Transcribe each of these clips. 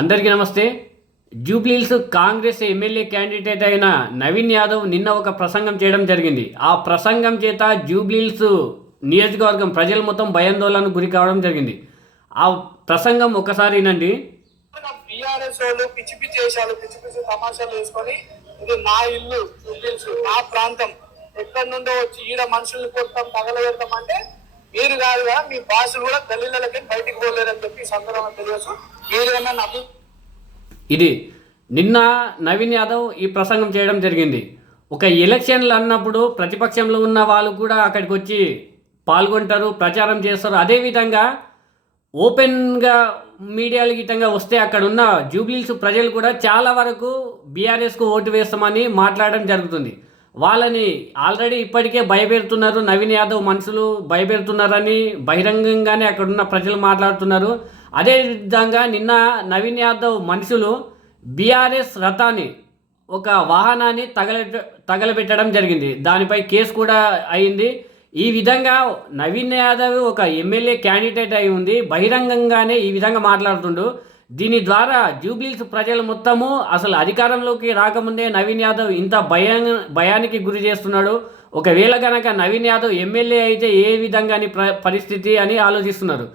అందరికీ నమస్తే. Jubilee Hills Congress MLA candidate అయిన నవీన్ యాదవ్ నిన్న ఒక ప్రసంగం చేయడం జరిగింది. ఆ ప్రసంగం చేత జూబ్లీహిల్స్ నియోజకవర్గం ప్రజలు మొత్తం భయాందోళనకు గురి కావడం జరిగింది. ఆ ప్రసంగం ఒకసారి వినండి. టీఆర్ఎస్ వాళ్ళు పిచ్చి పిచ్చి వేషాలు పిచ్చి పిచ్చి తమాషాలు వేసుకొని ఇది నా ఇల్లు జూబ్లీహిల్స్ నా ప్రాంతం. ఎక్కడి నుండో వచ్చి ఈడ మనుషులు కొడతాం తగలబెడతాం అంటే మీరు కాదుగా మీ బాసులు కూడా గల్లీలకి బయటికి పోలేరని చెప్పి సందర్భం సందర్భంగా తెలియచ్చు మీరు ఏమన్నా ఇది నిన్న నవీన్ యాదవ్ ఈ ప్రసంగం చేయడం జరిగింది. ఒక ఎలక్షన్లు అన్నప్పుడు ప్రతిపక్షంలో ఉన్న వాళ్ళు కూడా అక్కడికి వచ్చి పాల్గొంటారు ప్రచారం చేస్తారు. అదేవిధంగా ఓపెన్గా మీడియాలు గిట్టంగా వస్తే అక్కడ ఉన్న జూబ్లీస్ ప్రజలు కూడా చాలా వరకు బీఆర్ఎస్కు ఓటు వేస్తామని మాట్లాడడం జరుగుతుంది. వాళ్ళని ఆల్రెడీ ఇప్పటికే భయపెడుతున్నారు. నవీన్ యాదవ్ మనుషులు భయపెడుతున్నారని బహిరంగంగానే అక్కడున్న ప్రజలు మాట్లాడుతున్నారు. అదే విధంగా నిన్న నవీన్ యాదవ్ మనుషులు బీఆర్ఎస్ రథాన్ని ఒక వాహనాన్ని తగల తగలబెట్టడం జరిగింది. దానిపై కేసు కూడా అయింది. ఈ విధంగా నవీన్ యాదవ్ ఒక ఎమ్మెల్యే క్యాండిడేట్ అయి ఉంది. బహిరంగంగానే ఈ విధంగా మాట్లాడుతుండు. దీని ద్వారా జూబ్లీస్ ప్రజలు మొత్తము అసలు అధికారంలోకి రాకముందే నవీన్ యాదవ్ ఇంత భయం భయానికి గురి చేస్తున్నాడు. ఒకవేళ కనుక నవీన్ యాదవ్ ఎమ్మెల్యే అయితే ఏ విధంగాని ప్ర పరిస్థితి అని ఆలోచిస్తున్నారు.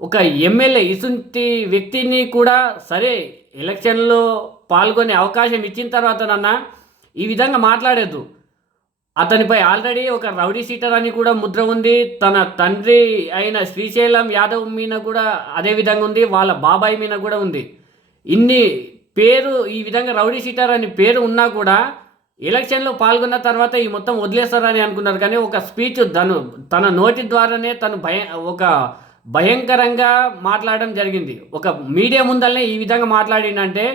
ఒక ఎమ్మెల్యే ఇసుంటి వ్యక్తిని కూడా సరే ఎలక్షన్లో పాల్గొనే అవకాశం ఇచ్చిన తర్వాత నన్న ఈ విధంగా మాట్లాడేద్దు. అతనిపై ఆల్రెడీ ఒక రౌడీ సీటర్ అని కూడా ముద్ర ఉంది. తన తండ్రి అయిన శ్రీశైలం యాదవ్ మీద కూడా అదే విధంగా ఉంది. వాళ్ళ బాబాయ్ మీద కూడా ఉంది. ఇన్ని పేరు ఈ విధంగా రౌడీ సీటర్ అని పేరు ఉన్నా కూడా ఎలక్షన్లో పాల్గొన్న తర్వాత ఈ మొత్తం వదిలేస్తారని అనుకున్నారు. కానీ ఒక స్పీచ్ తను తన నోటి ద్వారానే తను భయ ఒక భయంకరంగా మాట్లాడడం జరిగింది. ఒక మీడియా ముందల్నే ఈ విధంగా మాట్లాడిందంటే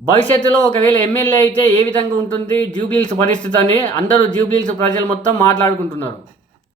భవిష్యత్తులో ఒకవేళ ఎమ్మెల్యే అయితే ఏ విధంగా ఉంటుంది జూబ్లీల్స్ పరిస్థితి అని అందరూ జూబ్లీల్స్ ప్రజలు మొత్తం మాట్లాడుకుంటున్నారు.